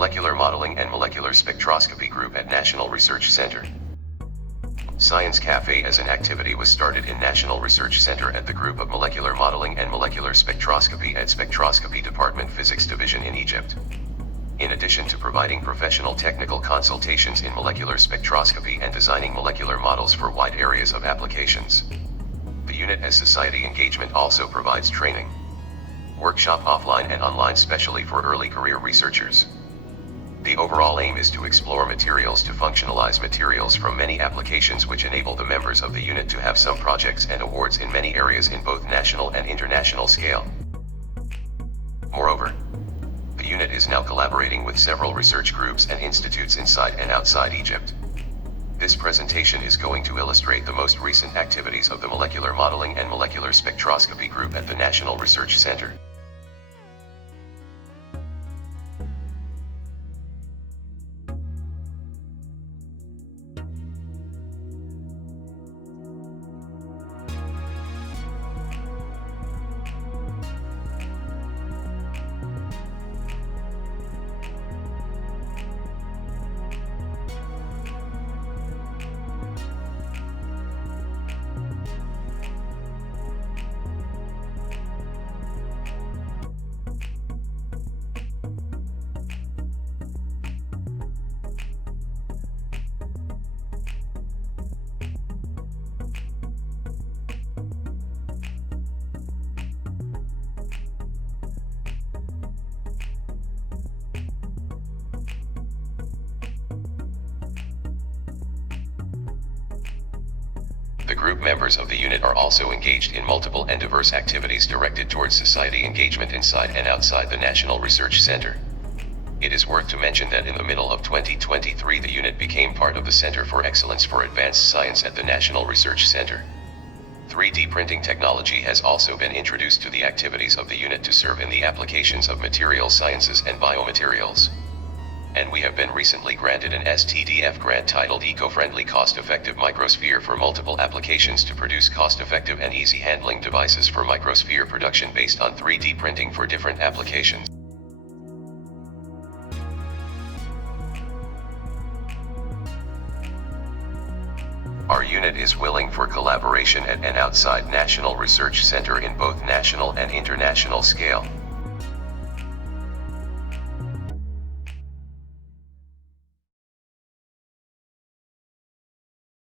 Molecular Modeling and Molecular Spectroscopy Group at National Research Center. Science Café as an activity was started in National Research Center at the Group of Molecular Modeling and Molecular Spectroscopy at Spectroscopy Department Physics Division in Egypt. In addition to providing professional technical consultations in molecular spectroscopy and designing molecular models for wide areas of applications, the unit as society engagement also provides training. Workshop offline and online specially for early career researchers. The overall aim is to explore materials to functionalize materials from many applications which enable the members of the unit to have some projects and awards in many areas in both national and international scale. Moreover, the unit is now collaborating with several research groups and institutes inside and outside Egypt. This presentation is going to illustrate the most recent activities of the Molecular Modeling and Molecular Spectroscopy Group at the National Research Center. The group members of the unit are also engaged in multiple and diverse activities directed towards society engagement inside and outside the National Research Center. It is worth to mention that in the middle of 2023 the unit became part of the Center for Excellence for Advanced Science at the National Research Center. 3D printing technology has also been introduced to the activities of the unit to serve in the applications of material sciences and biomaterials. And we have been recently granted an STDF grant titled Eco-Friendly Cost-Effective Microsphere for multiple applications to produce cost-effective and easy handling devices for microsphere production based on 3D printing for different applications. Our unit is willing for collaboration at and outside National Research Center in both national and international scale.